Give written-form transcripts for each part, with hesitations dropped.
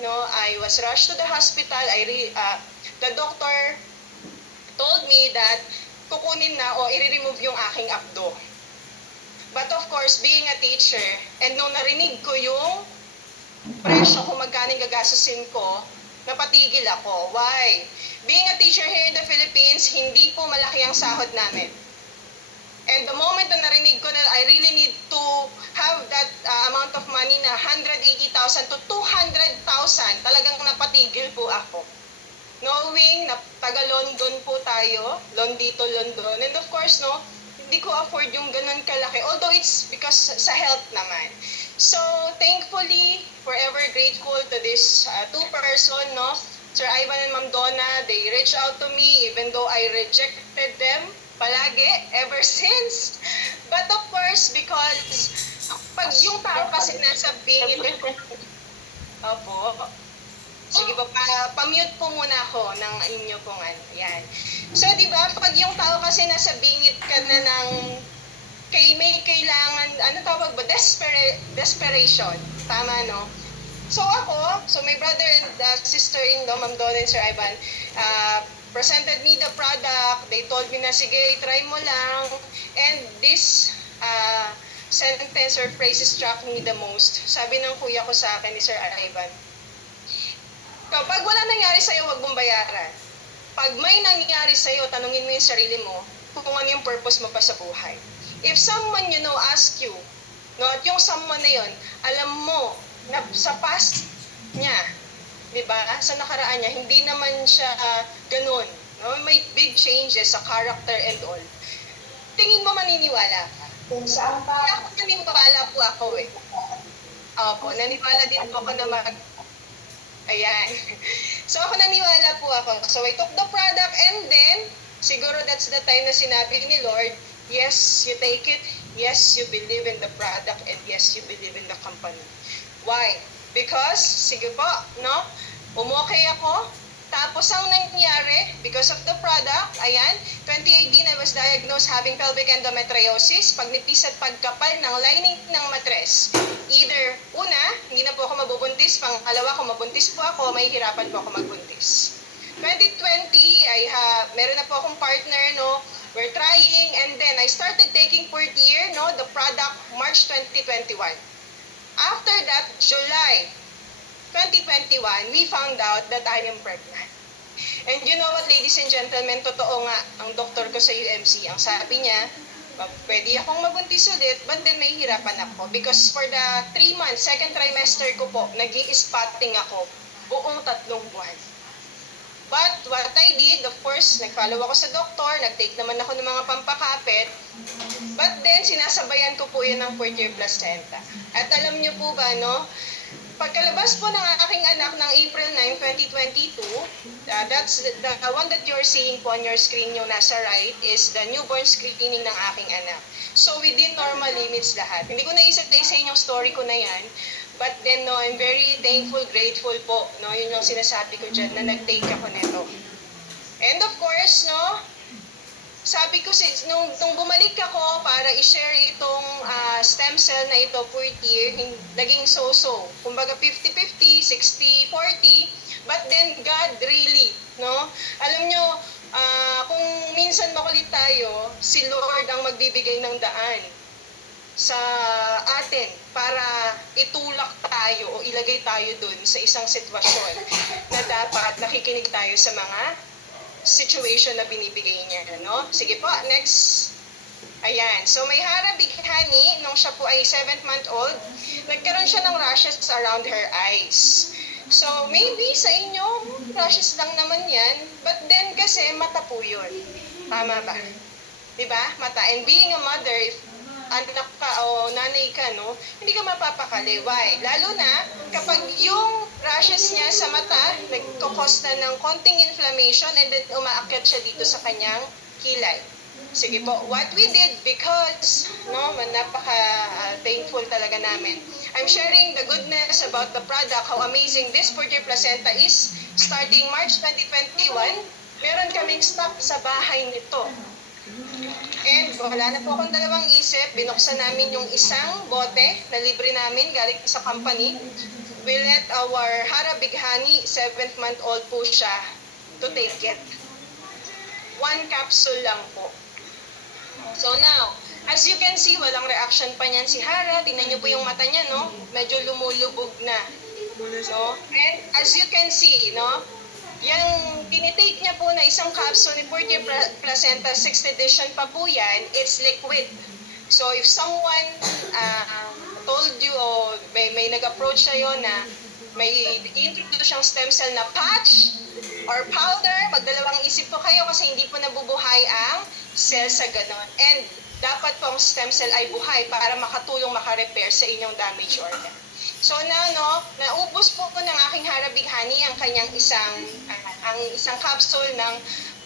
no, I was rushed to the hospital. The doctor told me that kukunin na o i-remove yung aking abdo. But of course, being a teacher, and nung narinig ko yung presyo kung magkano gagastusin ko, napatigil ako. Why? Being a teacher here in the Philippines, hindi po malaki ang sahod namin. And the moment na narinig ko na I really need to have that amount of money na 180,000 to 200,000, talagang napatigil po ako. Knowing na taga-London po tayo, Londito, London. And of course, no, hindi ko afford yung ganun kalaki. Although it's because sa health naman. So, thankfully, forever grateful to this two-person, no? Sir Ivan and Ma'am Donna, they reached out to me even though I rejected them palagi, ever since. But of course, because pag yung tao kasi nasa bingit, opo, sige po, pa-mute po muna ako ng inyo pong ano, yan. So, di ba, pag yung tao kasi nasa bingit ka na ng may kailangan, ano tawag ba, desperation, tama, no? So my brother and sister-in-law, Ma'am Donna and Sir Ivan, presented me the product. They told me na, sige, try mo lang. And this sentence or phrase struck me the most. Sabi ng kuya ko sa akin ni Sir Ivan, kapag wala nangyari sa'yo, huwag mong bayaran. Pag may nangyari sa'yo, tanungin mo yung sarili mo kung ano yung purpose mo pa sa buhay. If someone ask you, no, at yung someone na yun, alam mo na sa past niya, di ba, sa nakaraan niya, hindi naman siya ganun. No? May big changes sa character and all. Tingin mo maniniwala ka? Saan pa? Kaya ako naniniwala po ako eh. Opo, naniwala din po ako na Ayan. So ako naniwala po ako. So I took the product and then, siguro that's the time na sinabi ni Lord, yes, you take it, yes, you believe in the product, and yes, you believe in the company. Why? Because, sige po, no? Umokay ako. Tapos ang nangyari, because of the product, ayan, 2018 I was diagnosed having pelvic endometriosis, pagnipis at pagkapal ng lining ng matres. Either, una, hindi na po ako mabubuntis, pangalawa, kung mabuntis po ako, mahihirapan po ako magbuntis. 2020, meron na po akong partner, no? We're trying, and then I started taking fourth year, no? The product, March 2021. After that, July 2021, we found out that I am pregnant. And you know what, ladies and gentlemen, totoo nga, ang doktor ko sa UMC, ang sabi niya, pwede akong mabuntis ulit, but then may hirapan ako. Because for the 3 months, second trimester ko po, nag-i-spotting ako buong 3 buwan. But what I did, of course, nag-follow ako sa doktor, nag-take naman ako ng mga pampakapit, but then sinasabayan ko po yun ng 4th year placenta. At alam niyo po ba, no, pagkalabas po ng aking anak ng April 9, 2022, that's the one that you're seeing po on your screen yung nasa right is the newborn screening ng aking anak. So within normal limits lahat. Hindi ko naisip-isa yung story ko na yan. But then, no, I'm very thankful, grateful po. No, yun yung sinasabi ko dyan na nag-take ako nito. And of course, no, sabi ko, nung bumalik ako para i-share itong stem cell na ito for year, naging so-so. Kumbaga 50-50, 60-40, but then God really, no? Alam nyo, kung minsan makulit tayo, si Lord ang magbibigay ng daan sa atin para itulak tayo o ilagay tayo dun sa isang sitwasyon na dapat nakikinig tayo sa mga situation na binibigay niya, no? Sige po, next. Ayan. So, may Hara Bighani, nung siya po ay 7th month old, nagkaroon siya ng rashes around her eyes. So, maybe sa inyo, rashes lang naman yan, but then kasi mata po yun. Tama ba? Diba? Mata. And being a mother, if anak ka o nanay ka, no, hindi ka mapapakali. Why? Lalo na kapag yung rashes niya sa mata, nagkakos na ng konting inflammation and then umaakyat siya dito sa kanyang kilay. Sige po, what we did because, no, napaka-thankful talaga namin. I'm sharing the goodness about the product, how amazing this 4th year placenta is. Starting March 2021, meron kaming stock sa bahay nito. And wala na po akong dalawang isip. Binuksan namin yung isang bote na libre namin galing sa company. We let our Hara Bighani, 7th-month-old po siya, to take it. 1 capsule lang po. So now, as you can see, walang reaction pa niyan si Hara. Tingnan niyo po yung mata niya, no? Medyo lumulubog na. No? And as you can see, no? Yung tinitake niya po na isang capsule ni Portier Placenta, 6th edition pa po yan, it's liquid. So if someone told you o may nag-approach sa'yo na may introduce siyang stem cell na patch or powder, magdalawang isip po kayo kasi hindi po nabubuhay ang cell sa ganon. And dapat po ang stem cell ay buhay para makatulong makarepair sa inyong damaged organ. So now, no, naubos po ng aking Hara Bighani ang kanyang isang capsule ng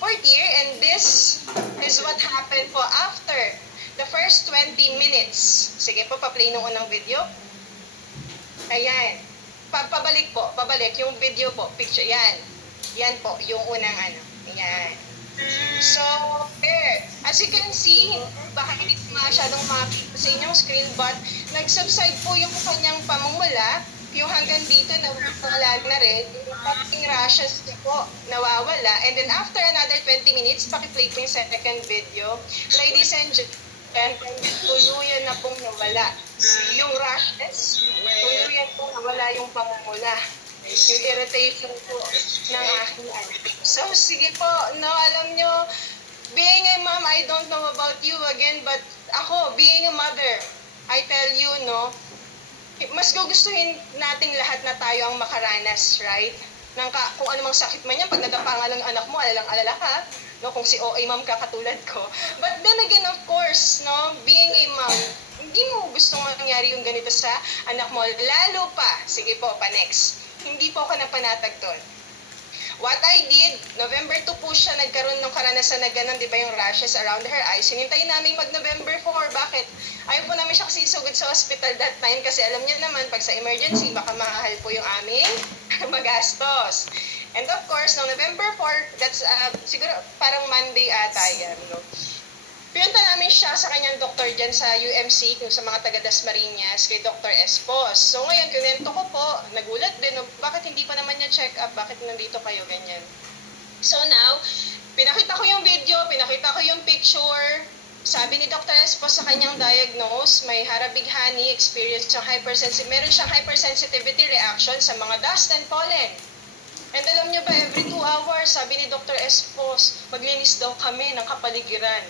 Portier, and this is what happened po after the first 20 minutes. Sige po, pa-play nung unang video. Ayan. Pabalik yung video po, picture. Yan. Yan po, yung unang ano. Ayan. So, there. As you can see, baka hindi masyadong makikita sa inyong screen, but nag-subside po yung kanyang pamumula, yung hanggang dito nawawala na rin, yung parang rashes po nawawala, and then after another 20 minutes, paki-play po yung second video. Ladies and gentlemen, tuluyan na pong nawala yung rashes, tuluyan pong nawala yung pamumula, yung irritation po ng aking anak. So, sige po, no, alam nyo, being a mom, I don't know about you again, but ako, being a mother, I tell you, no, mas gugustuhin nating lahat na tayo ang makaranas, right? Kung anumang sakit man yan, pag nagkapangal ang anak mo, alalang-alala ka, no, kung si OA mom ka katulad ko. But then again, of course, no, being a mom, hindi mo gustong mangyari yung ganito sa anak mo, lalo pa, sige po, pa-next. Hindi po ako napanatag doon. What I did, November 2 po siya nagkaroon ng karanasan na ganun, di ba yung rashes around her eyes. Hinintay namin mag-November 4. Bakit? Ayaw po namin siya kasi sugod sa hospital that time kasi alam niyo naman, pag sa emergency, baka mahal po yung aming magastos. And of course, noong November 4, that's siguro parang Monday ata yan, no? Pinunta namin siya sa kanyang doktor dyan sa UMC, kung sa mga taga Dasmariñas, kay Dr. Espos. So ngayon, kinento ko po, nagulat din, bakit hindi pa naman niya check up, bakit nandito kayo, ganyan. So now, pinakita ko yung video, pinakita ko yung picture, sabi ni Dr. Espos sa kanyang diagnose, may Hara Bighani, experience siyang meron siyang hypersensitivity reaction sa mga dust and pollen. And alam niyo ba, every 2 hours, sabi ni Dr. Espos, maglinis daw kami ng kapaligiran.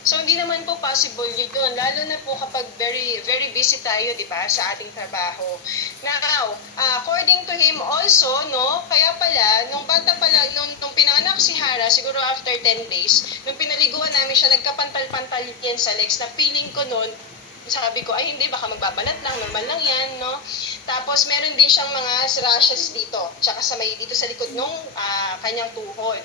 So, hindi naman po possible yun, lalo na po kapag very, very busy tayo, di ba, sa ating trabaho. Now, according to him also, no, kaya pala, nung pinanganak si Hara, siguro after 10 days, nung pinaliguan namin siya, nagkapantal-pantal yan sa legs, na feeling ko nun, sabi ko, ay hindi, baka magbabanat lang, normal lang yan, no? Tapos, meron din siyang mga rashes dito, tsaka dito sa likod nung kanyang tuhod.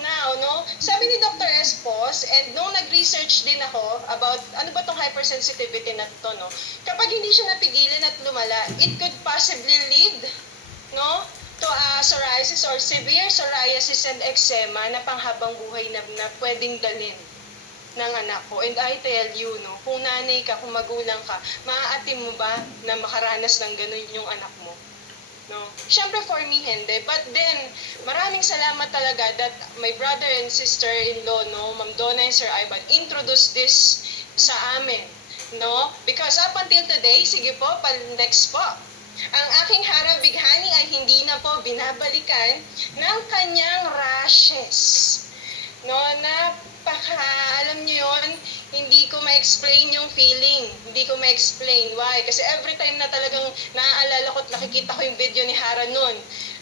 Now, no, sabi ni Dr. Espos, and nung nag-research din ako about ano ba tong hypersensitivity na to, no, kapag hindi siya napigilan at lumala, it could possibly lead, no, to psoriasis or severe psoriasis and eczema na panghabang buhay na pwedeng dalhin ng anak ko. And I tell you, no, kung nanay ka, kung magulang ka, maaatim mo ba na makaranas ng ganun yung anak mo? No? Siyempre for me, hindi. But then, maraming salamat talaga that my brother and sister-in-law, no, Ma'am Donna and Sir Ivan, introduced this sa amin. No? Because up until today, sige po, next po, ang aking Hara Bighani ay hindi na po binabalikan ng kanyang rashes. No, alam niyo yun, hindi ko ma-explain yung feeling. Hindi ko ma-explain. Why? Kasi every time na talagang naaalala ko at nakikita ko yung video ni Hara noon,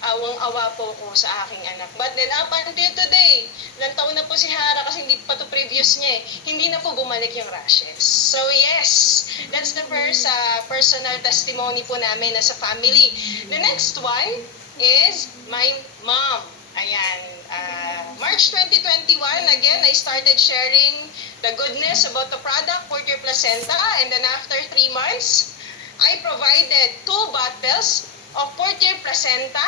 awang-awa po ko sa aking anak. But then up until today, ilang taon na po si Hara kasi hindi pa to previous niya hindi na po bumalik yung rashes. So yes, that's the first personal testimony po namin as a family. The next one is my mom. Ayan, March 2021, again, I started sharing the goodness about the product, Portier Placenta, and then after 3 months, I provided 2 bottles of Portier Placenta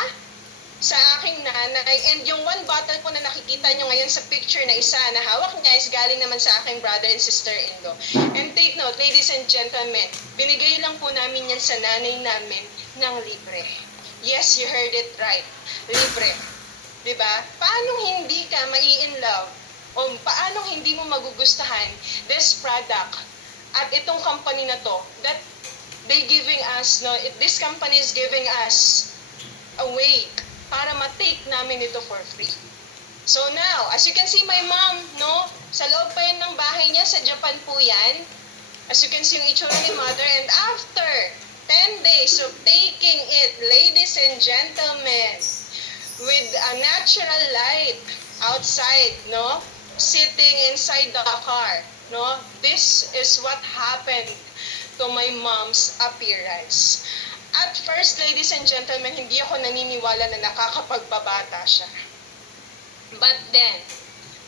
sa aking nanay. And yung one bottle po na nakikita nyo ngayon sa picture na isa na hawak niya is galing naman sa aking brother and sister-in-law. And take note, ladies and gentlemen, binigay lang po namin yan sa nanay namin ng libre. Yes, you heard it right. Libre. Diba? Paano hindi ka mai-in-love o paano hindi mo magugustahan this product at itong company na to that they giving us, no, this company is giving us a way para ma-take namin ito for free. So now, as you can see, my mom, no, sa loob pa yun ng bahay niya, sa Japan po yan. As you can see yung itsura ni mother, and after 10 days of taking it, ladies and gentlemen, with a natural light outside, no, sitting inside the car, no, this is what happened to my mom's appearance. At first, ladies and gentlemen, hindi ako naniniwala na nakakapagpabata siya. But then,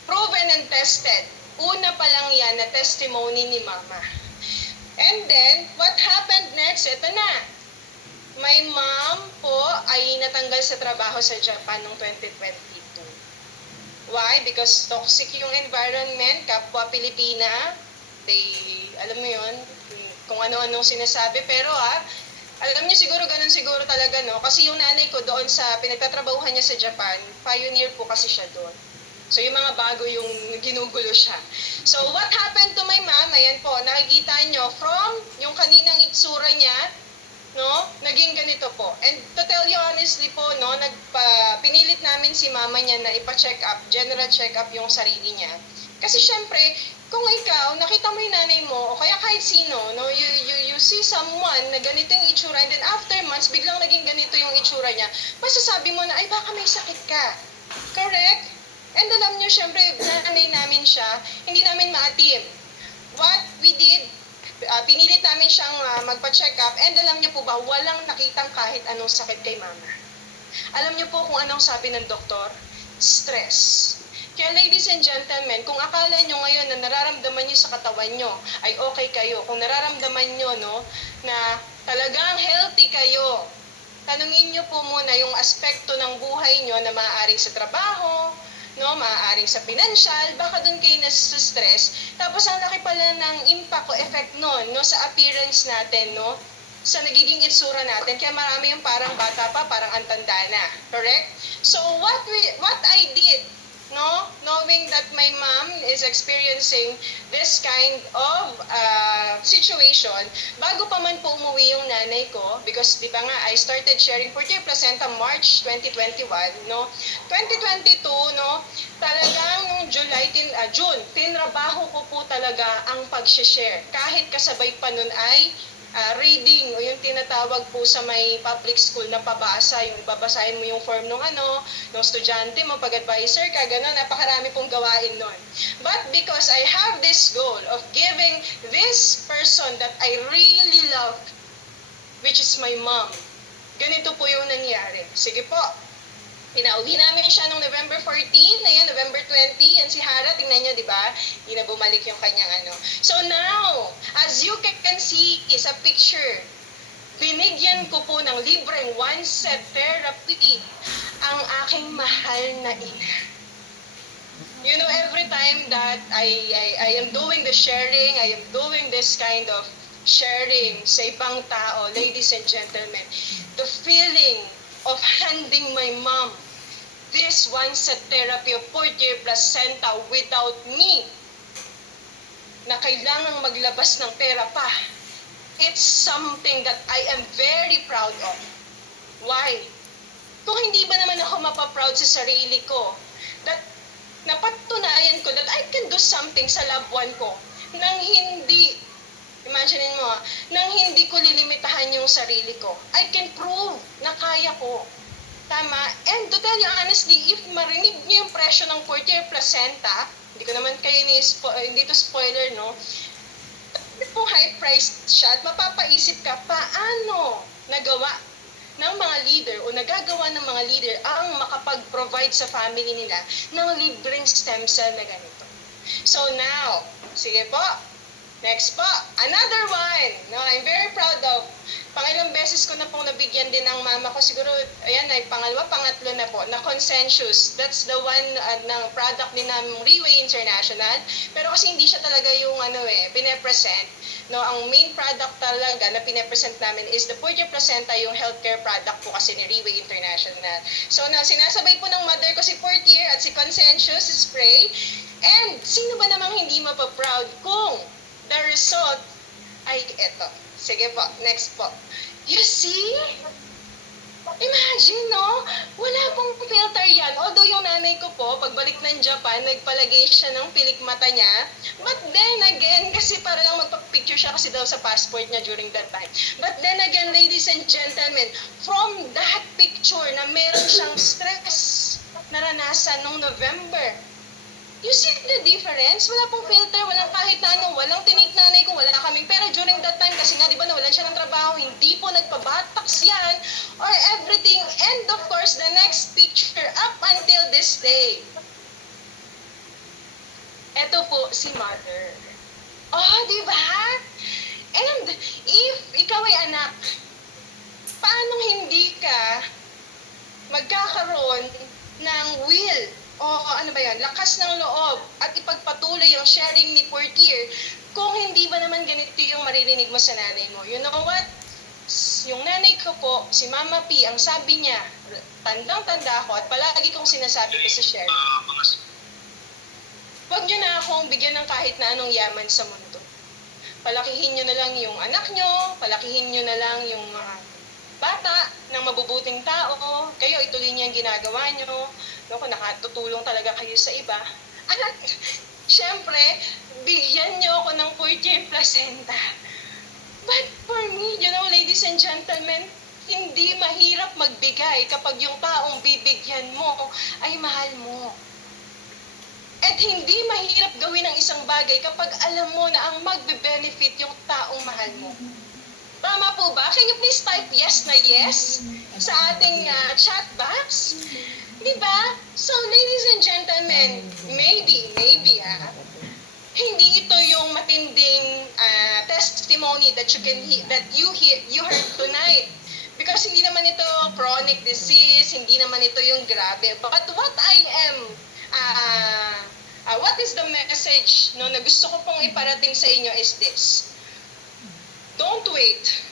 proven and tested, una pa lang yan na testimony ni Mama. And then, what happened next? Ito na. My mom po ay natanggal sa trabaho sa Japan noong 2022. Why? Because toxic yung environment, kapwa Pilipina, alam mo yun, kung ano-anong sinasabi, pero alam niyo siguro ganun siguro talaga, no? Kasi yung nanay ko doon sa pinagtatrabahuhan niya sa Japan, pioneer po kasi siya doon. So yung mga bago yung ginugulo siya. So what happened to my mom? Ayan po, nakikita niyo from yung kaninang itsura niya, no? Naging ganito po. And to tell you honestly po, no, pinilit namin si mama niya na ipa-check up, general check up yung sarili niya. Kasi syempre, kung ikaw, nakita mo yung nanay mo, o kaya kahit sino, no, you see someone na ganito yung itsura, and then after months, biglang naging ganito yung itsura niya, masasabi mo na, ay baka may sakit ka. Correct? And alam niyo, syempre, nanay namin siya, hindi namin maatim. What we did, pinilit namin siyang magpa-check up, and alam niyo po ba, walang nakitang kahit anong sakit kay mama. Alam niyo po kung anong sabi ng doktor? Stress. Kaya ladies and gentlemen, kung akala nyo ngayon na nararamdaman nyo sa katawan nyo ay okay kayo, kung nararamdaman nyo, no, na talagang healthy kayo, tanungin nyo po muna yung aspekto ng buhay nyo na maaaring sa trabaho, no, maaaring sa financial, baka doon kayo nasa-stress. Tapos ang laki pala ng impact o effect nun, no, sa appearance natin, no, sa nagiging itsura natin. Kaya marami yung parang bata pa, parang antanda na. Correct? So what I did, no, knowing that my mom is experiencing this kind of situation, bago pa man po umuwi yung nanay ko, because di ba nga, I started sharing fourth year placenta March 2021, no, 2022, no, talagang nung June, tinrabaho ko po talaga ang pag-share. Kahit kasabay pa nun ay reading o yung tinatawag po sa may public school na pabasa, yung ibabasahin mo yung form ng ng estudyante mo, pag-advisor ka, gano'n, napakarami pong gawain nun. But because I have this goal of giving this person that I really love, which is my mom, ganito po yung nangyari. Sige po, pinauwi namin siya noong November 14, ayan, November 20, yan si Hara, tingnan niyo, di ba? Hindi na bumalik yung kanyang So now, as you can see sa picture, binigyan ko po ng libreng one-set therapy ang aking mahal na ina. You know, every time that I am doing the sharing, I am doing this kind of sharing sa ibang tao, ladies and gentlemen, the feeling of handing my mom this one-set therapy of fourth year placenta without me na kailangang maglabas ng pera pa. It's something that I am very proud of. Why? Kung hindi ba naman ako mapaproud sa sarili ko, that napatunayan ko that I can do something sa loved one ko nang hindi, imaginein mo nang hindi ko lilimitahan yung sarili ko. I can prove na kaya ko. Tama? And to tell you honestly, if marinig niyo yung presyo ng fourth year placenta, hindi ko naman kayo hindi to spoiler, no? Kung high price siya, at mapapaisip ka, paano nagawa ng mga leader o nagagawa ng mga leader ang makapag-provide sa family nila ng libreng stem cell na ganito. So now, sige po, Next po, another one. No, I'm very proud of. Pangilang beses ko na pong nabigyan din ng mama ko. Siguro, ayan, ay pangalawa, pangatlo na po, na Consensus. That's the one ng product ni ng Riway International. Pero kasi hindi siya talaga yung pine-present. No, ang main product talaga na pine-present namin is the Purge Placenta, yung healthcare product po kasi ni Riway International. So, sinasabay po ng mother ko si Portier at si Consensus spray. And sino ba namang hindi mapaproud kung the result ay eto. Sige po, next po. You see? Imagine, no? Wala pong filter yan. Although yung nanay ko po, pagbalik ng Japan, nagpalagay siya ng pilik mata niya. But then again, kasi para lang magpa-picture siya kasi daw sa passport niya during that time. But then again, ladies and gentlemen, from that picture na meron siyang stress naranasan nung November, you see the difference? Wala pong filter, walang kahit na walang tinake nanay ko, wala kaming pera during that time kasi nga, di ba, nawalan siya ng trabaho, hindi po nagpa-botox yan, or everything. And of course, the next picture up until this day. Ito po si mother. Oh, di ba? And if ikaw ay anak, paano hindi ka magkakaroon ng will o lakas ng loob at ipagpatuloy yung sharing ni Portier kung hindi ba naman ganito yung maririnig mo sa nanay mo? You know what? Yung nanay ko po, si Mama P, ang sabi niya, tandang-tanda ako at palagi kong sinasabi ko sa sharing, huwag niyo na akong bigyan ng kahit na anong yaman sa mundo. Palakihin niyo na lang yung anak niyo, palakihin niyo na lang yung mga bata ng mabubuting tao, kayo ituloy niyo ang ginagawa niyo, kung nakatutulong talaga kayo sa iba. At syempre, bigyan niyo ako ng Purge Placenta. But for me, you know, ladies and gentlemen, hindi mahirap magbigay kapag yung taong bibigyan mo ay mahal mo. At hindi mahirap gawin ang isang bagay kapag alam mo na ang magbe-benefit yung taong mahal mo. Tama po ba? Can you please type yes na yes sa ating chat box? Diba? So, ladies and gentlemen, maybe, hindi ito yung matinding testimony that you heard tonight. Because hindi naman ito chronic disease, hindi naman ito yung grabe. But what is the message na gusto ko pong iparating sa inyo is this. Don't wait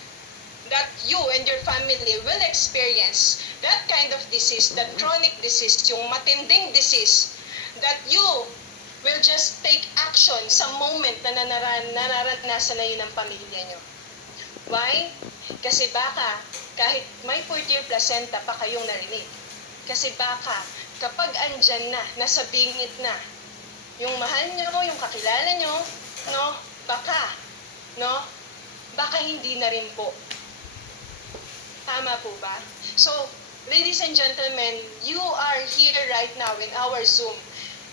that you and your family will experience that kind of disease, that chronic disease, yung matinding disease, that you will just take action sa moment na nararanasan na yun ng pamilya nyo. Why? Kasi baka kahit may Purge Placenta pa kayong narinig. Kasi baka kapag andyan na, nasa bingit na, yung mahal nyo, yung kakilala nyo, baka hindi na rin po. Tama po ba? So, ladies and gentlemen, you are here right now in our Zoom.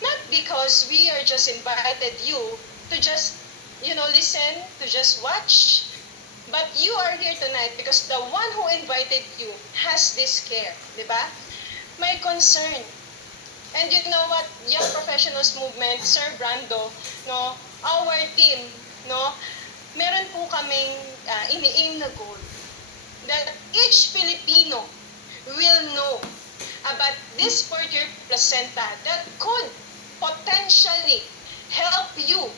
Not because we are just invited you to just, listen, to just watch. But you are here tonight because the one who invited you has this care. Diba? May concern. And you know what? Young Professionals Movement, Sir Brando, our team, meron po kaming ini-aim na goal that each Filipino will know about this Purge Placenta that could potentially help you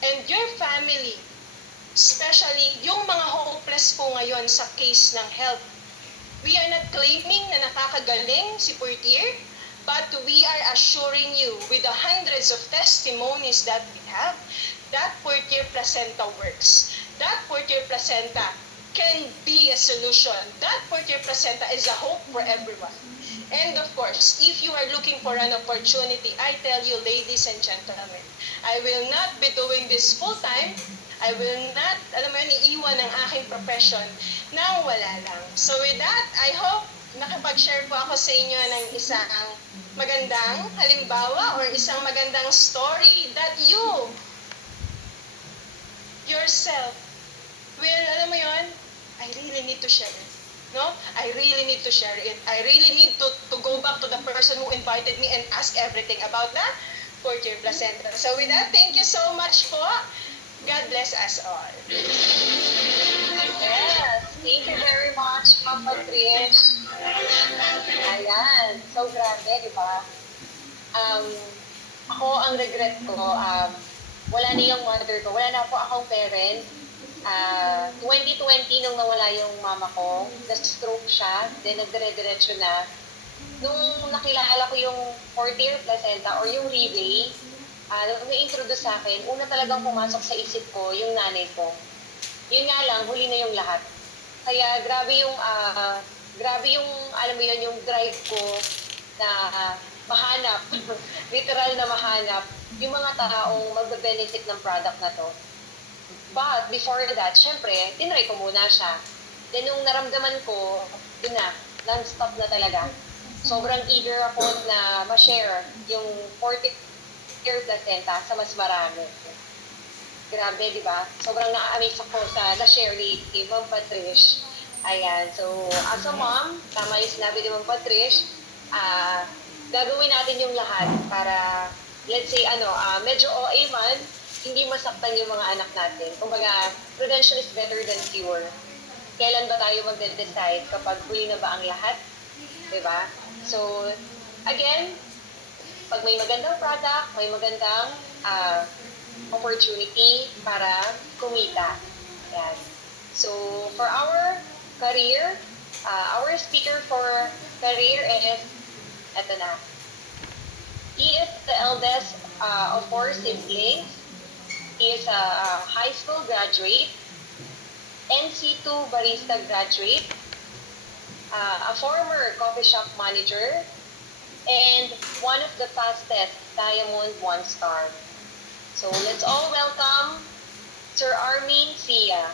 and your family, especially yung mga hopeless po ngayon sa case ng health. We are not claiming na nakakagaling si Portier, but we are assuring you with the hundreds of testimonies that we have that Purge Placenta works. That Purge Placenta can be a solution. That Purge Placenta is a hope for everyone. And of course, if you are looking for an opportunity, I tell you, ladies and gentlemen, I will not be doing this full-time. I will not, iiwan ang aking profession nang wala lang. So with that, I hope nakapag-share po ako sa inyo ng isang magandang halimbawa or isang magandang story that you yourself will, I really need to share it. I really need to share it. I really need to go back to the person who invited me and ask everything about that Purge Placenta. So with that, thank you so much po. God bless us all. Yes, thank you very much, Ma'am Patrice. Ayan, so grabe, di ba? Um, ako, ang regret ko, wala na yung mother ko. Wala na po akong parent. 2020 nung nawala yung mama ko, na-stroke siya, then nagdire-diretso na. Nung nakilala ko yung fourth-year placenta or yung relay, nung na-introduce sa akin, una talagang pumasok sa isip ko yung nanay ko. Yun nga lang, huli na yung lahat. Kaya grabe yung, alam mo yun, yung drive ko na mahanap, literal na mahanap, yung mga taong magbe-benefit ng product na to. But before that, syempre, tinry ko muna siya. Then nung naramdaman ko, yun na, non-stop na talaga. Sobrang eager ako na ma-share yung 40-year placenta sa mas marami. Grabe, di ba? Sobrang na-amaze ako sa na-share ni Ma'am Patrice. Ayan, so as a mom, tama yung sinabi ni Ma'am Patrice, gagawin natin yung lahat para, let's say, medyo OA man, hindi masaktan yung mga anak natin. Kumbaga, prevention is better than cure. Kailan ba tayo magde-decide kapag huli na ba ang lahat? Diba? So, again, pag may magandang product, may magandang opportunity para kumita. Yan. So, for our career, our speaker for career is, eto na. He is the eldest of 4 siblings. He is a high school graduate, NC2 barista graduate, a former coffee shop manager, and one of the fastest Diamond 1-star. So let's all welcome Sir Armin Sia.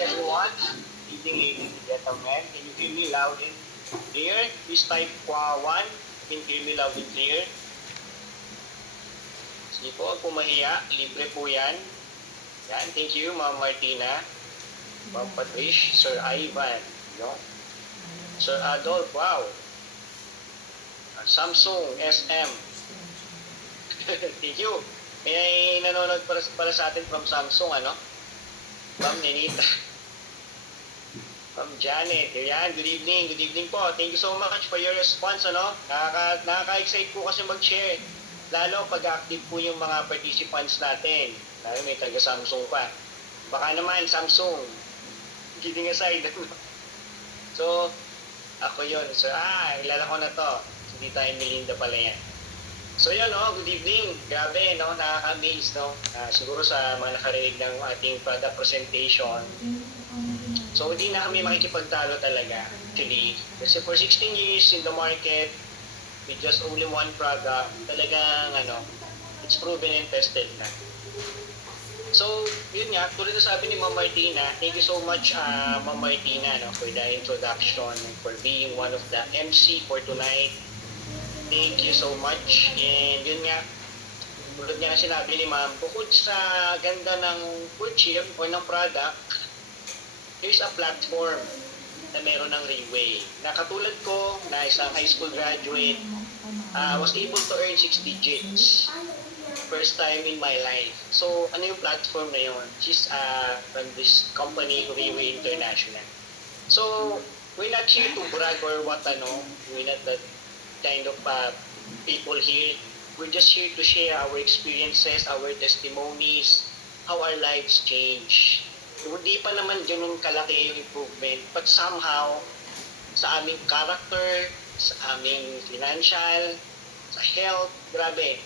Everyone, evening ladies and gentlemen, can you hear me loud and clear? Please type 1, can you hear me loud and clear? Sige po, huwag po mahiya, libre po yan. Yan, thank you Ma'am Martina, Ma'am Patrice, Sir Ivan, no? Sir Adolf, wow. Samsung SM. Thank you. May nanonood para sa atin from Samsung, ano? Ma'am Nenita. Ma'am Janet, yan, good evening po. Thank you so much for your response, ano? Nakaka-excite po kasi mag-share. Lalo pag active po yung mga participants natin. Lalo may taga Samsung pa. Baka naman, Samsung. Kidding aside. So, ako yun. So, ilala ko na to. Si Tita Emelinda pala yan. So yun, no, good evening. Grabe, no, nakaka-amaze, no. Siguro sa mga nakarinig ng ating product presentation. So hindi na kami makikipagtalo talaga, actually. Kasi for 16 years in the market, with just only one product, talagang, it's proven and tested na. So, yun nga, tulad na sabi ni Ma'am Martina, thank you so much, Ma'am Martina, no, for the introduction and for being one of the MC for tonight. Thank you so much. And yun nga, tulad nga na sinabi ni Ma'am, bukod sa ganda ng food chip o ng product, there's a platform na meron ng Rayway. Na katulad ko, na isang high school graduate, was able to earn 6 digits. First time in my life. So, ano yung platform na yun? She's from this company, Rayway International. So, we're not here to brag or what, we're not that kind of people here. We're just here to share our experiences, our testimonies, how our lives change. Hindi pa naman ganun kalaki yung improvement, but somehow, sa aming character, sa aming financial, sa health, grabe.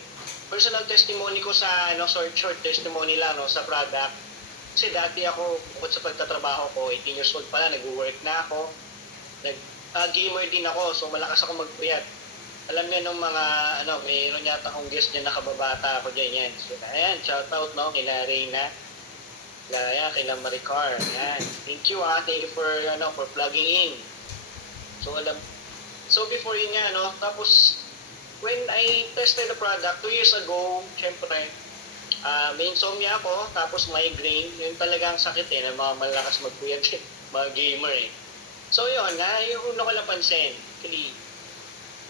Personal testimony ko sa short testimony lang sa product. Kasi dati ako, bukod sa pagtatrabaho ko, 18 years old pala, nag-work na ako. Gamer din ako, so malakas ako magpuyat. Alam niyo nung mga, mayroon yata akong guest dyan, nakababata ako dyan yan. So, ayan, shout out, kila Reyna, kila Maricar, ayan. Thank you, thank you for plugging in. So before yun nga, tapos, when I tested the product 2 years ago, syempre, may insomnia ako, tapos migraine, yun talagang sakit na mga malakas magpuyat, mga gamer So yun, yung una ko napansin, basically,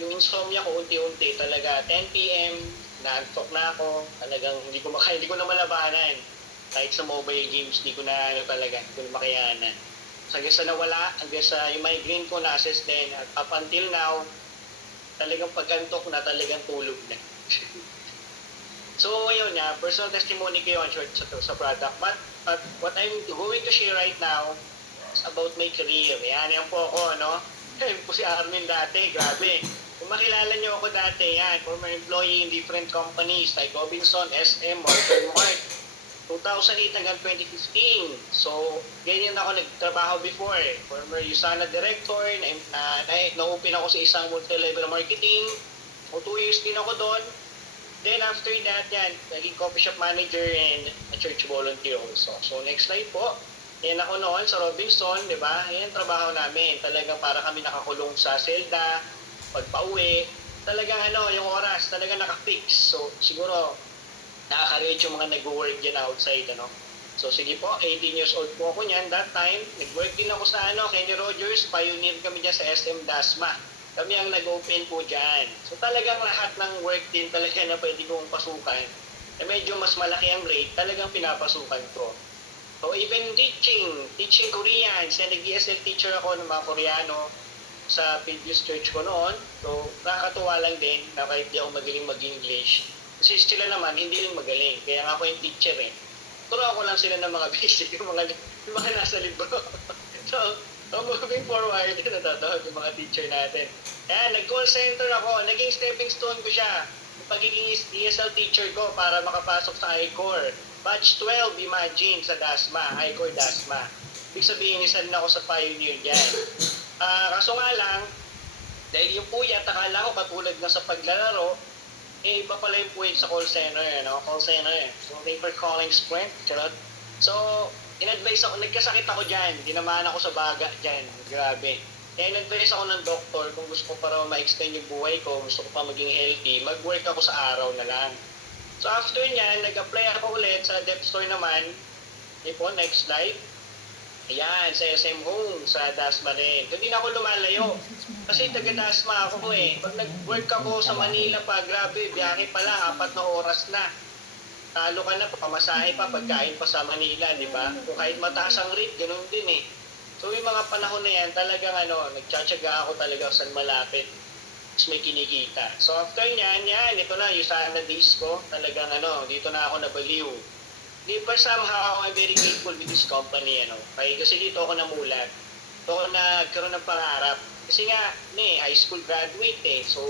yung insomnia ko unti-unti talaga. 10 p.m. naantok na ako. Talagang hindi ko na malabanan. Kahit sa mobile games, hindi ko na talaga, hindi ko na makayanan. So, hanggang sa nawala, hanggang sa yung migraine ko na-assess din. At up until now, talagang pag-antok na, talagang tulog na. So, yun nga, personal testimony ko yun short sa product. But what I'm going to share right now is about my career. Yan po ako, no? Yan po si Armin dati, grabe. Kung makilala niyo ako dati, yan, former employee in different companies like Robinson, SM, Walter Mart, 2008 hanggang 2015. So, ganyan ako nagtrabaho before. Former USANA director, na-open ako sa isang multi-level marketing. O 2 years din ako doon. Then after that, yan, naging coffee shop manager and a church volunteer also. So, next slide po. Yan ako noon sa Robinson, di ba? Yan trabaho namin. Talagang para kami nakakulong sa selda, pagpa-uwi. Talagang yung oras, talagang naka-fix. So, siguro, nakaka-relate yung mga nag-work dyan outside, So, sige po, 18 years old po ako niyan. That time, nag-work din ako sa Kenny Rogers. Pioneer kami dyan sa SM Dasma. Kami ang nag-open po dyan. So, talagang lahat ng work din talaga na pwede kong pasukan. Medyo mas malaki ang rate, talagang pinapasukan ko. So, even teaching Korean. Kasi nag-ESL teacher ako ng mga Koreano sa previous church ko noon. So, nakakatuwa lang din na kahit di ako magaling mag-English. Kasi sila naman, hindi rin magaling. Kaya nga ako yung teacher Turo ko lang sila ng mga basic, yung mga nasa libro. so moving forward, natatawa yung mga teacher natin. Kaya nag-call center ako, naging stepping stone ko siya. Yung pagiging ESL teacher ko para makapasok sa I-Core. Batch 12, imagine, sa DASMA, I-Core DASMA. Ibig sabihin, isa na ako sa pioneer dyan. Kaso nga lang, dahil yung puyat, akala ko katulad na sa paglalaro, iba pala yung puwit sa call center, Call center. So, they were calling Sprint, charot. So, in-advise ako, nagkasakit ako dyan. Dinamaan ako sa baga dyan. Grabe. Kaya in-advise ako ng doktor kung gusto ko para ma-extend yung buhay ko, gusto ko pa maging healthy, mag-work ako sa araw na lang. So, after nyan, nag-apply ako ulit sa Dep Store naman. Po, next slide. Ayan, sa SM Home, sa Dasma rin. Hindi na ako lumalayo. Kasi taga-Dasma ako Pag nag-work ako sa Manila pa, grabe, biyahe pa lang, 4 na oras na. Talo ka na, pamasahe pa, pagkain pa sa Manila, di ba? Kung kahit mataas ang rate, ganun din So yung mga panahon na yan, talagang nagtsatsaga ako talaga saan malapit. Tapos may kinikita. So after nyan, ito na, yung sana days ko, talagang dito na ako nabaliw. But somehow, I'm very grateful with this company, Kasi dito ako namulat. Dito ako nagkaroon ng pangarap. Kasi nga, high school graduate So,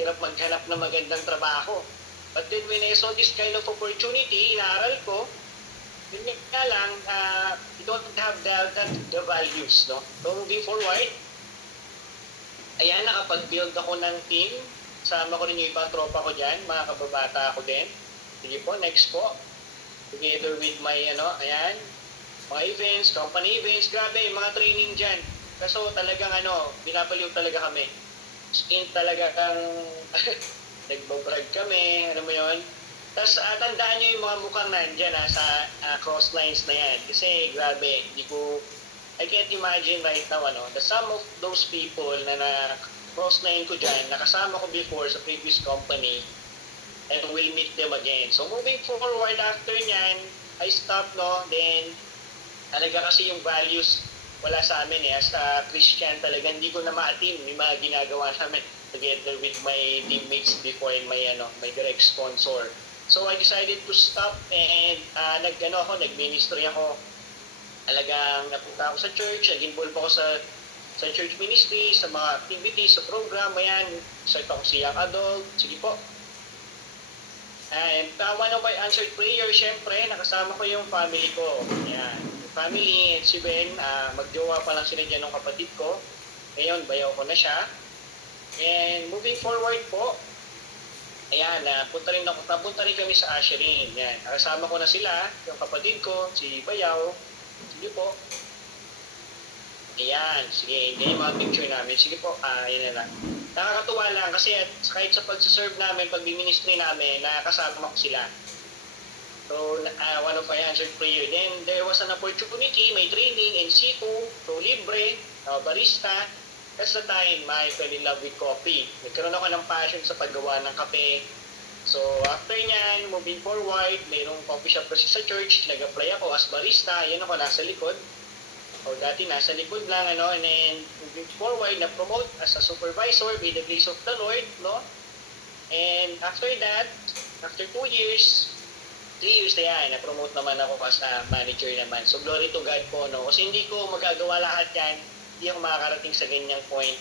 hirap maghanap ng magandang trabaho. But then when I saw this kind of opportunity, inaaral ko, yun nga lang, you don't have the values, So, moving forward, ayan, nakapag-build ako ng team. Sama ko rin yung ibang tropa ko dyan, mga kababata ako din. Sige po, next po. Together with my, ayan, mga events, company events, grabe, mga training dyan. Kaso talagang, binabaliw talaga kami. In talaga kang, nagbabrag kami, mo yun. Tapos, tandaan nyo yung mga mukhang nandyan, sa cross lines na yan. Kasi, grabe, I can't imagine right now, the sum of those people na cross line ko dyan, nakasama ko before sa previous company, and we'll meet them again. So moving forward after nyan, I stopped, then talaga kasi yung values wala sa amin as a Christian talaga, hindi ko na ma-attain yung mga ginagawa namin together with my teammates before and my direct sponsor. So I decided to stop and nag-ministry ako. Talagang napunta ako sa church, nag-involve ako sa church ministry, sa mga activities, sa program, ayan, start ako sa young adult, sige po. And one of my answered prayer, syempre, nakasama ko yung family ko. Ayan. Yung family, si Ben, magjowa pa lang sila dyan ng kapatid ko. Ngayon, bayaw ko na siya. And moving forward po, ayan, punta rin kami sa Asherin. Ayan, nakasama ko na sila, yung kapatid ko, si Bayaw. Sige po. Ayan, sige, hindi yung mga picture namin. Sige po, yun na lang. Nakakatuwa lang kasi kahit sa pag-serve namin, pag-ministry namin, nakakasama ko sila. So, one of my answered prayer. Then, there was an opportunity, may training in situ, so libre, barista. that's the time I fell in love with coffee. Nagkaroon ako ng passion sa paggawa ng kape. So, after nyan, moving forward, mayroong coffee shop kasi sa church, nag-apply ako as barista, yun ako nasa likod. O dati nasa likod lang, ano, and then moving forward, na-promote as a supervisor by the grace of the Lord, no? And after that, after 2 years, 3 years na yan, na-promote naman ako as a manager naman. So, glory to God po, no? Kasi hindi ko magagawa lahat yan, hindi ako makakarating sa ganyang point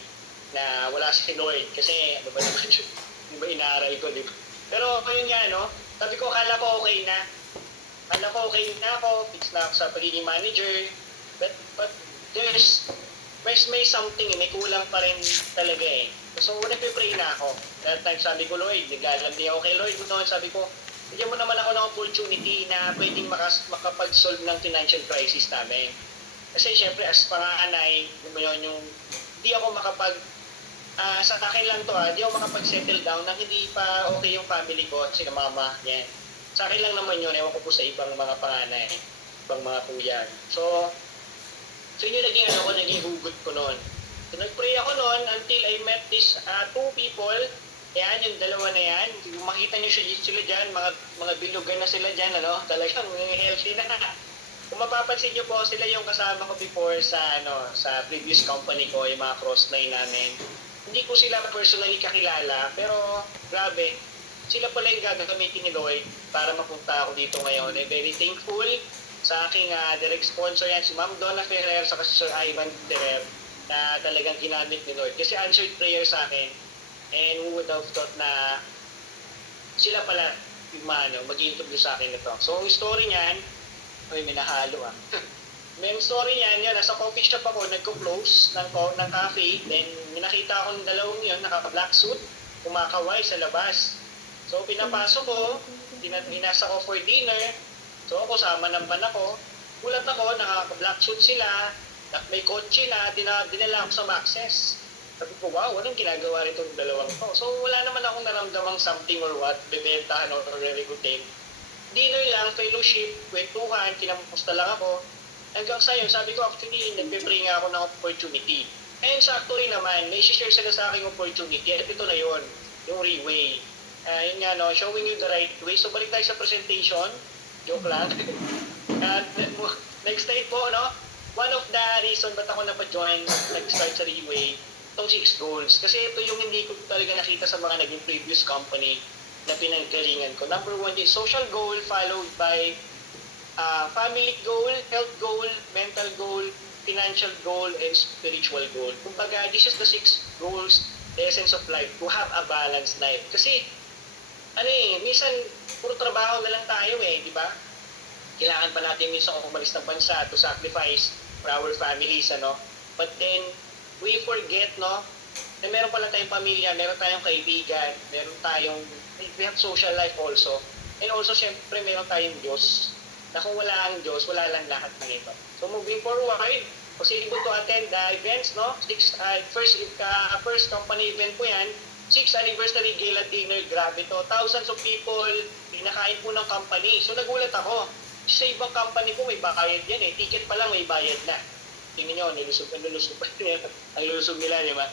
na wala si Lord. Kasi, ano ba naman yun? Di ba inaaral ko, di ba? Pero yun nga, no? Sabi ko, kala ko okay na. Kala ko okay na ako, fix na ako sa pagiging manager. But may something, may kulang pa rin talaga eh. So, nagpe-pray na ako. That time sabi ko, Lord, naglalandi ako kay Lord noon. Sabi ko, bigyan mo naman ako ng opportunity na pwedeng makapag-solve ng financial crisis namin. Kasi syempre, as panganay, yung hindi ako sa akin lang to hindi ako makapag-settle down nang hindi pa okay yung family ko at sila mama, yan. Sa akin lang naman yun, ewan ko po sa ibang mga panganay, ibang mga kuya. So yun yung naging hugot ko noon. So nag-pray ako noon until I met this two people. Yan, yung dalawa na yan. Kung makita nyo sila dyan, mga bilugan na sila dyan, ano, talagang healthy na. Kung mapapansin nyo po, sila yung kasama ko before sa previous company ko, yung mga cross-line namin. Hindi ko sila personally kakilala, pero grabe, sila pala yung gagamitin ni Lloyd para mapunta ako dito ngayon. I'm very thankful sa aking direct sponsor yan, si Ma'am Donna Ferrer, sa si Sir Ivan Ferrer, na talagang ginamit ni Lloyd. Kasi answered prayer sa akin, and who would have thought na sila pala yung mag-i-introduce sa akin nito. So, ang story niyan, may nahalo May story niyan, nasa coffee shop ako, nagko-close ng cafe, then nakita ako ng dalawang yun, naka-black suit, kumakaway sa labas. So, pinapasok ko, pinasa ko for dinner, so ako, sama naman ako, gulat ako, naka-black suit sila, may kotse na, dinala ako sa Maxes. Sabi ko, wow, anong ginagawa rin itong dalawang to? So, wala naman akong naramdamang something or what, bebentahan or re-recruiting. Dinner lang, fellowship, kwentuhan, kinamusta lang ako. Hanggang sa yun, sabi ko actually, nagpe-pray nga ako ng opportunity. And sakto rin naman, may share sila sa aking opportunity. At ito na yun, yung Reway. Yun nga, no, showing you the right way. So balik tayo sa presentation. Joke lang. At next time po, no, one of the reason ba't ako napa-join, nag-start sa Reway, itong 6 goals. Kasi ito yung hindi ko talaga nakita sa mga naging previous company na pinanggalingan ko. Number 1 is social goal, followed by family goal, health goal, mental goal, financial goal, and spiritual goal. Kumbaga, this is the 6 goals, the essence of life, to have a balanced life. Kasi, minsan, puro trabaho na lang tayo di ba? Kailangan pa natin minsan umalis ng bansa to sacrifice for our families, But then, we forget, na meron pala tayong pamilya, meron tayong kaibigan, we have social life also. And also, syempre, meron tayong Diyos. Na kung wala ang Diyos, wala lang lahat ng ito. So moving forward, was able to attend the events, first company event po yan, 6th anniversary gala dinner, grabe to. Thousands of people, pinakain po ng company. So nagulat ako. Sa ibang company po may bayad yan ticket pa lang may bayad na. Tingnan nyo, nilusog ang lulusog nila, di ba?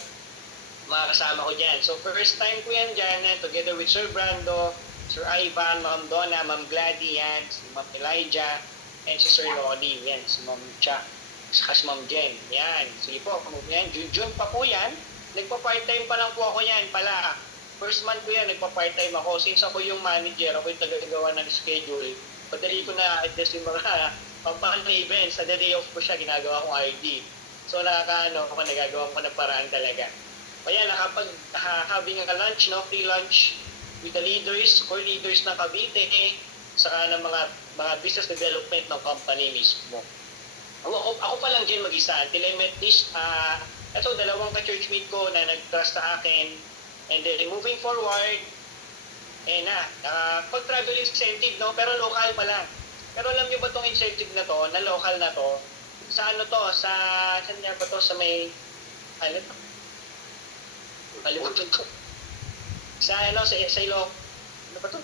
Mga kasama ko dyan. So first time ko yan dyan, together with Sir Brando, Sir Ivan, Ma'am Donna, Ma'am Gladys, yan, si Ma'am Elijah, and si Sir Lodi, yan, si Ma'am Cha, saka si Ma'am Jen, yan. Sige po, yan, June pa po yan. Nagpa-part-time pa lang po ako yan pala. First month ko yan, nagpa-part-time ako. Since ako yung manager, ako yung tagagawa ng schedule, padali ko na adjust yung mga pampahan events. Sa the day off ko siya, ginagawa kong RD. So nagagawa ko na paraan talaga. Kaya having a lunch, free lunch, with the leaders, core leaders ng Cavite, saka ng mga business development ng company mismo. Ako pa lang dyan mag-isa until I met this, dalawang ka-churchmate ko na nag-trust sa akin. And then moving forward, pag-travel incentive, pero local pa lang. Pero alam niyo ba itong incentive na to, na local na to, saan nga ba to, sa may, kalimutan ko. Sa Ilocos, ano ba ito?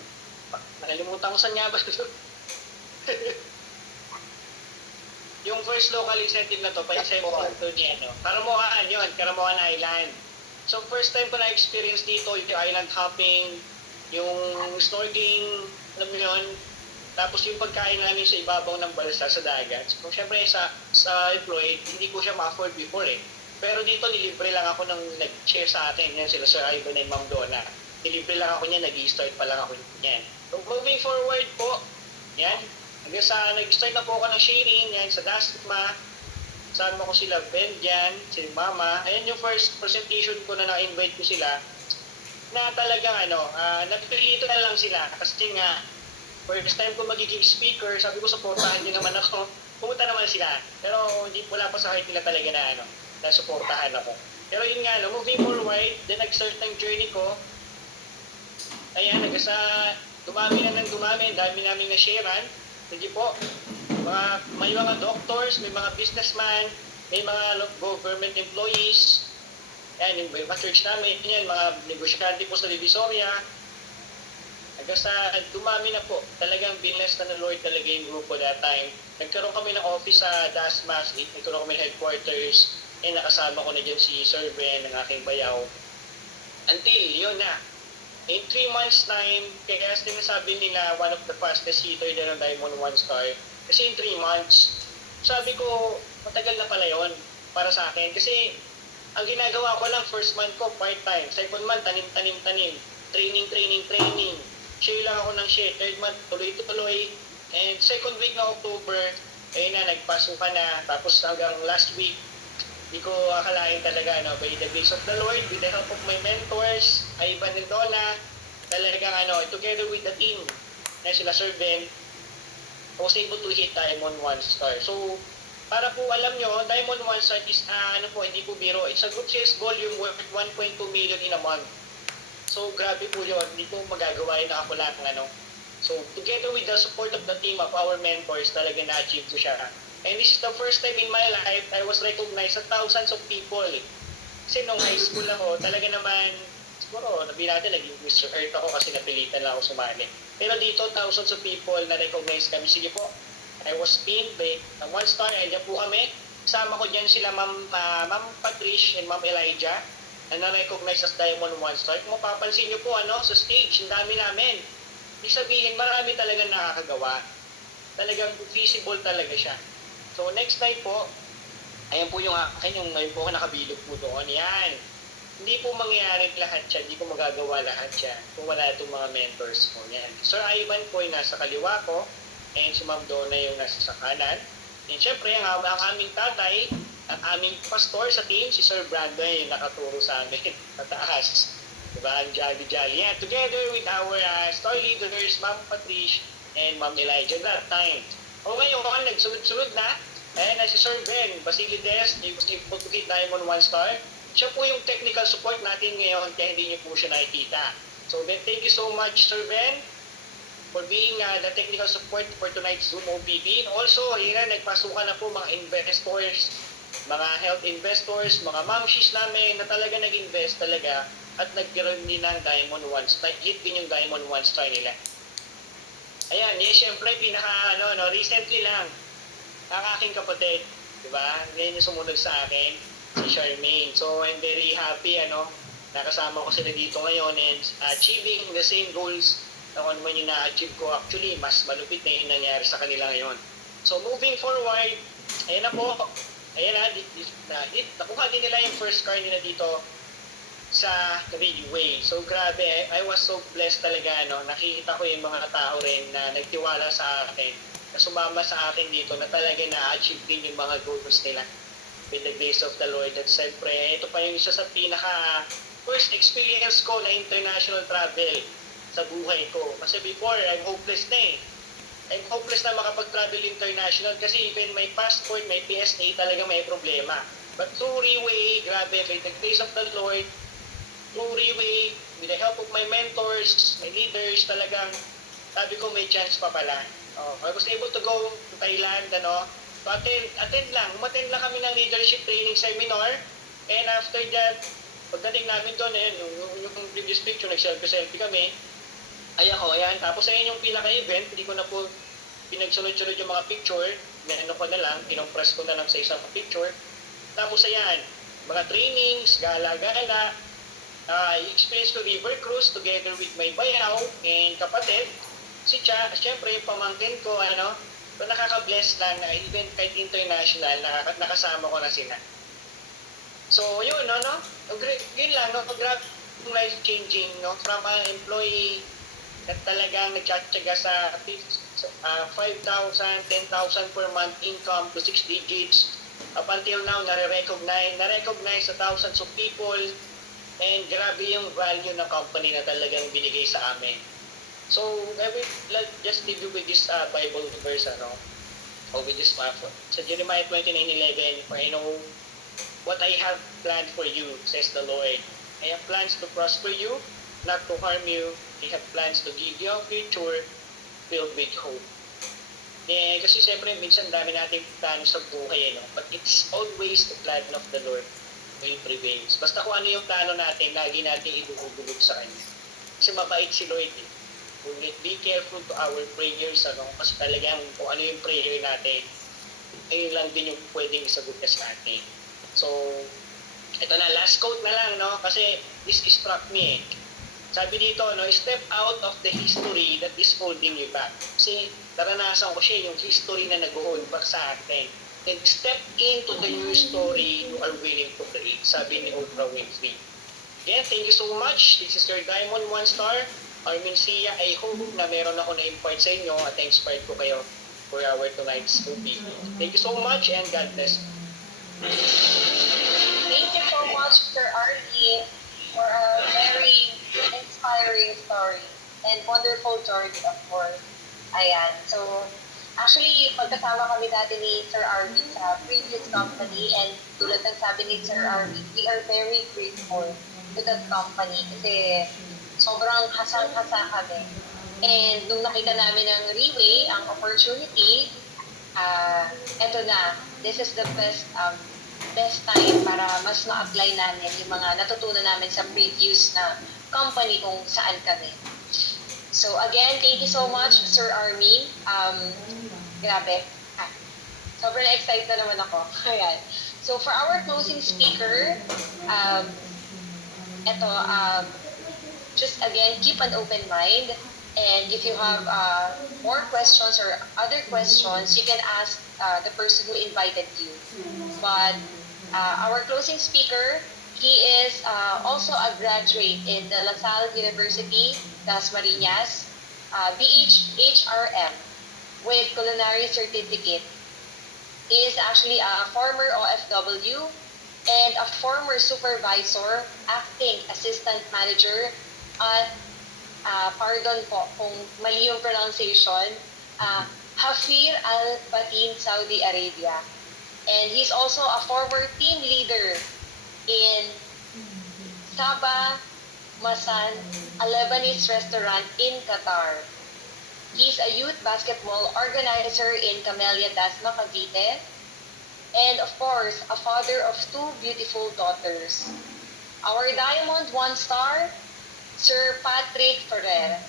Nakalimutan ko saan nga ba ito? yung first local incentive na to, pa-incentive to ni Karamoan yun, Karamoan Island. So first time ko na-experience dito, yung island hopping, yung snorkeling, alam mo yun, tapos yung pagkain namin sa ibabaw ng balsa sa dagat. So syempre sa employee, hindi ko siya ma-afford before eh. Pero dito nilibre lang ako ng nag-share sa akin, yan sila Sir Ivan and Ma'am Donna. Nilibre lang ako niyan, nag-start pa lang ako niyan. So moving forward po, yan, hanggang sa nag-start na po ako ng sharing, yan, sa Dasma, sama ko sila Ben dyan, si Mama. Ayan yung first presentation ko na na-invite ko sila, na talagang napipilito na lang sila. Kasi nga, first time ko magiging speaker, sabi ko supportahan nyo naman ako. Pumunta naman sila. Pero hindi wala pa sa heart nila talaga na supportahan ako. Pero yun nga, moving forward, then nag-start ng journey ko. Ayan, dumami na ng dumami, dami namin na-sharean. Sige po, may mga doctors, may mga businessman, may mga government employees, yan, yung mga church namin, yan, mga negosyante po sa Divisoria. Hanggang sa dumami na po, talagang binless na ng Lord talaga yung grupo that time. Nagkaroon kami ng office sa Dasmas, nagkaroon kami ng headquarters, nakasama ko na dyan si Sir Ben, ng aking bayaw. Until, yun na. In 3 months time, kaya sinasabi nila one of the fastest hitter din ng Diamond 1 Star. Kasi in 3 months, sabi ko, matagal na pala yun para sa akin. Kasi ang ginagawa ko lang, first month ko, part-time. Second month, tanim. Training. Share lang ako ng share. Third month, tuloy-tuloy. And second week na October, nagpasukan na. Tapos hanggang last week, hindi ko akalain talaga, by the grace of the Lord, with the help of my mentors, Ivan and Donna, talagang together with the team, na sila Sir Ben, I was able to hit Diamond 1 Star. So, para po alam nyo, Diamond 1 Star is, hindi po biro. It's a group sales volume worth 1.2 million in a month. So, grabe po yun. Hindi po magagawa yun na ako lang, So, together with the support of the team of our mentors, talaga na-achieve ko siya. And this is the first time in my life I was recognized sa thousands of people. Kasi nung high school ako, talaga naman, siguro, natin, naging Mr. Earth ako kasi napilitan lang ako sumali. Pero dito, thousands of people na recognize kami. Sige po, I was pinned by 1 Star, andyan po kami. Kasama ko dyan sila Ma'am Patrice and Ma'am Elijah na na-recognize as Diamond 1 Star. Kung mapapansin nyo po, sa stage, ang dami namin. Ibig sabihin, marami talagang nakakagawa. Talagang visible talaga siya. So next time po, ayan po yung akin, ngayon po ako nakabilog po doon. Yan. Hindi po mangyayari lahat siya, hindi ko magagawa lahat siya kung wala itong mga mentors ko. Yan. Sir Ivan po yung nasa kaliwa ko, and si Ma'am Donna yung nasa kanan. And syempre, ang aming tatay, ang aming pastor sa team, si Sir Brandon, yung nakaturo sa amin, pataas. Diba? Ang jolly-jolly. Yan. Together with our star leaders, Ma'am Patrice and Ma'am Elijah that time. O ngayon, nagsunod-sunod na. Ayan na si Sir Ben Basilides, he was able to hit Diamond 1 Star. Siya po yung technical support natin ngayon, kaya hindi niyo po siya nakikita. So Ben, thank you so much, Sir Ben, for being the technical support for tonight's Zoom OPP. Also, ayan na, nagpasukan na po mga investors, mga health investors, mga mamshis namin na talaga nag-invest talaga at nagkaroon din ng Diamond 1 Star. Hit din yung Diamond 1 Star nila. Ayan, syempre, recently lang, ang aking kapatid, di ba? Ngayon yung sumunod sa akin, si Charmaine. So, I'm very happy, nakasama ko sila dito ngayon and achieving the same goals na kung ano yung na-achieve ko. Actually, mas malupit na yung nangyari sa kanila ngayon. So, moving forward, ayan na po, nakuha din nila yung first car nila dito sa Ridgeway. So grabe, I was so blessed talaga, nakikita ko yung mga tao rin na nagtiwala sa akin, na sumama sa akin dito, na talaga na-achieve din yung mga goals nila with the grace of the Lord. At siyempre, ito pa yung isa sa pinaka first experience ko na international travel sa buhay ko. Kasi before, I'm hopeless na I'm hopeless na makapag-travel international kasi even my passport, my PSA talaga may problema. But through Ridgeway, grabe, by the grace of the Lord, through Ridgeway, with the help of my mentors, my leaders, talagang sabi ko may chance pa pala. I was able to go to Thailand, to attend lang. Umattend lang kami ng leadership training seminar. And after that, pagdating namin doon, yung previous picture, nag-selfie kami. Ayan. Tapos ayun yung pinaka-event, hindi ko na po pinagsunod-sunod yung mga picture, ano ko na lang, pinompress ko na lang sa isang picture. Tapos ayan, mga trainings, gala-gala, experience ko river cruise together with my bayaw and kapatid. Si Cha, syempre yung pamangkin ko, so nakaka-bless lang na even kahit international, nakasama ko na sila. So yun, yun lang, grabe life-changing, from an employee na talagang nagtsatsaga sa 5,000, 10,000 per month income to 6 digits. Up until now, na-recognize sa thousands of people, and grabe yung value ng company na talagang binigay sa amin. So, I will just leave you with this Bible verse, or with this sa Jeremiah 29:11, for I know what I have planned for you, says the Lord. I have plans to prosper you, not to harm you. I have plans to give you a future filled with hope. Kasi siyempre, minsan dami nating plano sa buhay, but it's always the plan of the Lord will prevails. Basta kung ano yung plano natin, lagi natin ibuhubulog sa Kanya. Kasi mabait si Lord. Be careful to our prayers, kasi talagang kung ano yung prayer natin, ayun lang din yung pwedeng isagot ka sa atin. So, ito na, last quote na lang, kasi this struck me. Sabi dito, step out of the history that is holding you back. Kasi naranasan ko siya, yung history na nag-hold back sa atin. And step into the new story you are willing to create, sabi ni Oprah Winfrey. Again, thank you so much. This is your Diamond One Star, Armin Sia. I hope na meron ako na-impart sa inyo at inspired ko kayo for our tonight's movie. Thank you so much and God bless. Thank you so much, Sir Arnie, for a very inspiring story and wonderful journey, of course. Ayan. So, actually, pagkasama kami dati ni Sir Arnie sa previous company, and tulad ng sabi ni Sir Arnie, we are very grateful to that company kasi sobrang hasang-hasa kami. And nung nakita namin ang Relay, ang opportunity, eto na, this is the best time para mas ma-apply namin yung mga natutunan namin sa previous na company kung saan kami. So again, thank you so much, Sir Armin. Grabe. Sobrang excited na naman ako. Ayan. So for our closing speaker, just again, keep an open mind. And if you have more questions or other questions, you can ask the person who invited you. But our closing speaker, he is also a graduate in the La Salle University, Dasmariñas, BHRM, with culinary certificate. He is actually a former OFW and a former supervisor, acting assistant manager at pardon po kung mali yung pronunciation, Hafir Al Batin, Saudi Arabia. And he's also a former team leader in Sabah Masan, a Lebanese restaurant in Qatar. He's a youth basketball organizer in Camellia Dasma, Cavite. And of course, a father of 2 beautiful daughters. Our Diamond One Star, Sir Patrick Ferrer.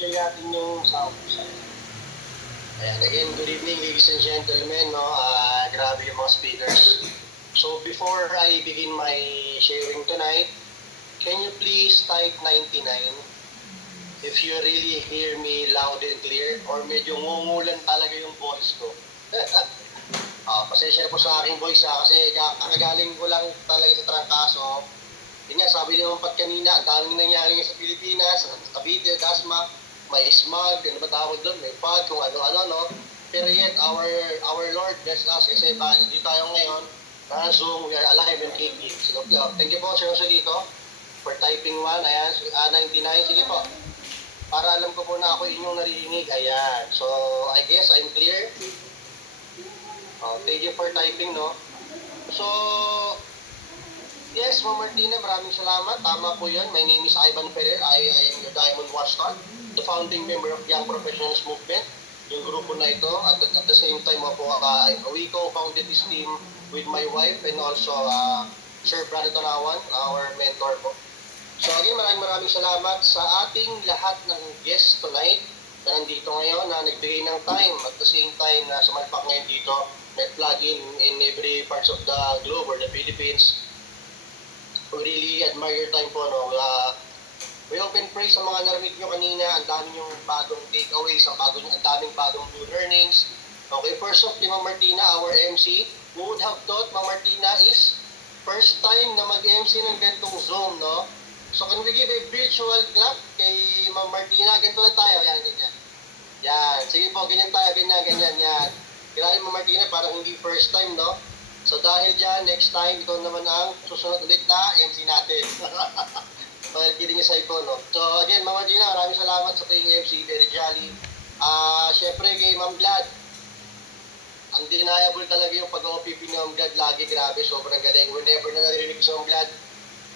Bigyan natin yung sound. Ayan, again, good evening ladies and gentlemen. Grabe yung mga speakers. So before I begin my sharing tonight, can you please type 99 if you really hear me loud and clear, or medyo ngungulan talaga yung voice ko. Pasensya po sa aking voice kasi kakagaling ko lang talaga sa trangkaso. Yun nga, sabi ni Mampat kanina, ang daming nangyari sa Pilipinas, sa Cavite, Dasma, may smog, ano ba tawag doon, may fog, kung ano-ano, no? Pero yet, our Lord bless us kasi dito tayo ngayon, na Zoom, we are alive and kicking. So, thank you po, Sir Joselito, for typing 1. Ayan, 99, sige po. Para alam ko po na ako inyong narinig. Ayan. So, I guess I'm clear. Thank you for typing, no? So, yes, Ma'am Martina, maraming salamat. Tama po yan. My name is Ivan Ferrer. I am your Diamond One Star, the founding member of Young Professionals Movement. yung grupo na ito. At the same time po, we co-founded this team with my wife and also Sir Brad Tanawan, our mentor po. So again, maraming salamat sa ating lahat ng guests tonight na nandito ngayon, na nagbigay ng time at the same time na sumalpak ngayon dito, nag-plug in every parts of the globe or the Philippines. We really admire your time po, no? We open pray sa mga narinig nyo kanina, ang dami yung bagong takeaways, ang daming bagong new learnings. Okay, first off, Ma'am Martina, our MC, who would have thought Ma'am Martina is first time na mag-MC ng gantong Zoom, no? So can we give a virtual clap kay Ma'am Martina? Ganito lang tayo, yan, ganyan. Yan, sige po, ganyan tayo, ganyan, yan. Grabe Ma'am Martina, parang hindi first time, no? So dahil dyan, next time, ikaw naman ang susunod ulit na MC natin. Well, kidding aside po, no? So again, Ma'am Martina, maraming salamat sa paying MC, very jolly. Syempre kay Ma'am Glad, undeniable talaga yung pag-OPP ni Ma'am Glad, lagi grabe, sobrang galing. Whenever na narinig ko sa Ma'am Glad,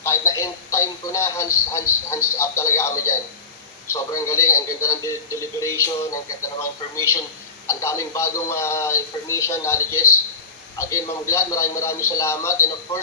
kahit na end time ko na, hands up talaga kami dyan. Sobrang galing, ang ganda ng deliberation, ang ganda ng mga information, ang daming bagong information, knowledges. Again, Ma'am Glad, maraming salamat. And of course,